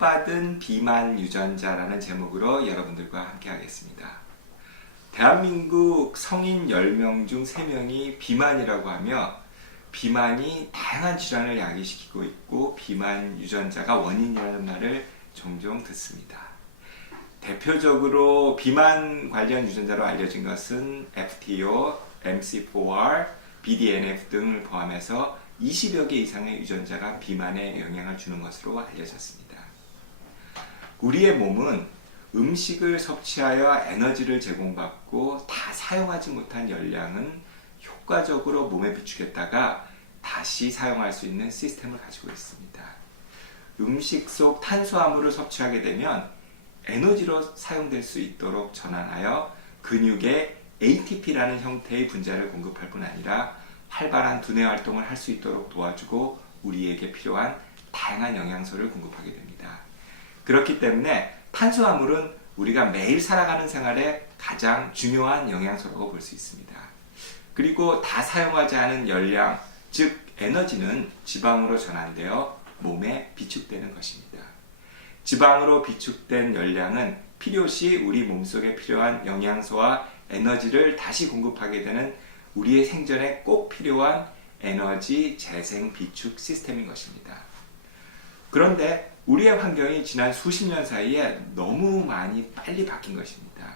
축복받은 비만 유전자라는 제목으로 여러분들과 함께 하겠습니다. 대한민국 성인 10명 중 3명이 비만이라고 하며 비만이 다양한 질환을 야기시키고 있고 비만 유전자가 원인이라는 말을 종종 듣습니다. 대표적으로 비만 관련 유전자로 알려진 것은 FTO, MC4R, BDNF 등을 포함해서 20여 개 이상의 유전자가 비만에 영향을 주는 것으로 알려졌습니다. 우리의 몸은 음식을 섭취하여 에너지를 제공받고 다 사용하지 못한 열량은 효과적으로 몸에 비축했다가 다시 사용할 수 있는 시스템을 가지고 있습니다. 음식 속 탄수화물을 섭취하게 되면 에너지로 사용될 수 있도록 전환하여 근육에 ATP라는 형태의 분자를 공급할 뿐 아니라 활발한 두뇌 활동을 할 수 있도록 도와주고 우리에게 필요한 다양한 영양소를 공급하게 됩니다. 그렇기 때문에 탄수화물은 우리가 매일 살아가는 생활에 가장 중요한 영양소라고 볼 수 있습니다. 그리고 다 사용하지 않은 열량, 즉 에너지는 지방으로 전환되어 몸에 비축되는 것입니다. 지방으로 비축된 열량은 필요시 우리 몸속에 필요한 영양소와 에너지를 다시 공급하게 되는 우리의 생존에 꼭 필요한 에너지 재생 비축 시스템인 것입니다. 그런데 우리의 환경이 지난 수십 년 사이에 너무 많이 빨리 바뀐 것입니다.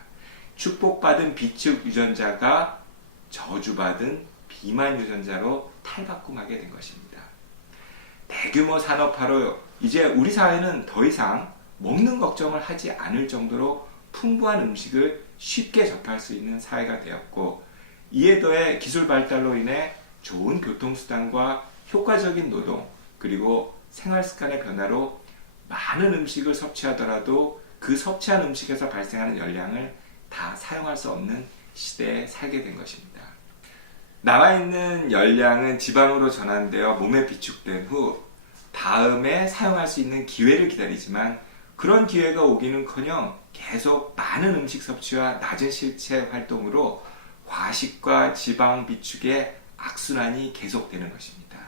축복받은 비축 유전자가 저주받은 비만 유전자로 탈바꿈하게 된 것입니다. 대규모 산업화로 이제 우리 사회는 더 이상 먹는 걱정을 하지 않을 정도로 풍부한 음식을 쉽게 접할 수 있는 사회가 되었고, 이에 더해 기술 발달로 인해 좋은 교통수단과 효과적인 노동, 그리고 생활 습관의 변화로 많은 음식을 섭취하더라도 그 섭취한 음식에서 발생하는 열량을 다 사용할 수 없는 시대에 살게 된 것입니다. 남아있는 열량은 지방으로 전환되어 몸에 비축된 후 다음에 사용할 수 있는 기회를 기다리지만 그런 기회가 오기는커녕 계속 많은 음식 섭취와 낮은 신체 활동으로 과식과 지방 비축의 악순환이 계속되는 것입니다.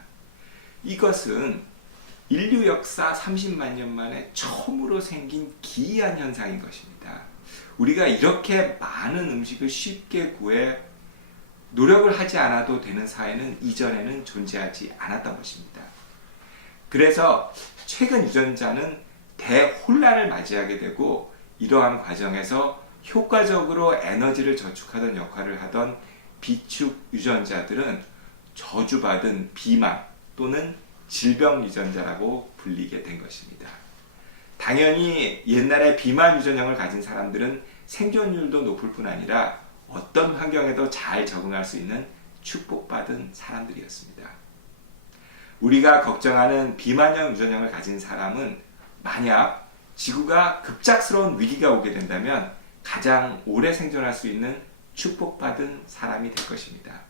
이것은 인류 역사 30만 년 만에 처음으로 생긴 기이한 현상인 것입니다. 우리가 이렇게 많은 음식을 쉽게 구해 노력을 하지 않아도 되는 사회는 이전에는 존재하지 않았던 것입니다. 그래서 최근 유전자는 대혼란을 맞이하게 되고 이러한 과정에서 효과적으로 에너지를 저축하던 역할을 하던 비축 유전자들은 저주받은 비만 또는 질병 유전자라고 불리게 된 것입니다. 당연히 옛날에 비만 유전형을 가진 사람들은 생존율도 높을 뿐 아니라 어떤 환경에도 잘 적응할 수 있는 축복받은 사람들이었습니다. 우리가 걱정하는 비만형 유전형을 가진 사람은 만약 지구가 급작스러운 위기가 오게 된다면 가장 오래 생존할 수 있는 축복받은 사람이 될 것입니다.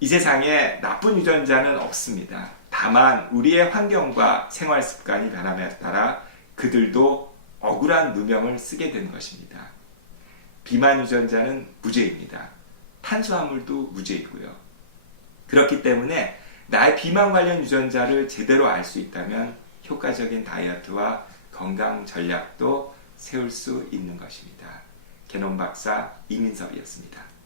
이 세상에 나쁜 유전자는 없습니다. 다만 우리의 환경과 생활 습관이 변함에 따라 그들도 억울한 누명을 쓰게 된 것입니다. 비만 유전자는 무죄입니다. 탄수화물도 무죄이고요. 그렇기 때문에 나의 비만 관련 유전자를 제대로 알 수 있다면 효과적인 다이어트와 건강 전략도 세울 수 있는 것입니다. 개놈 박사 이민섭이었습니다.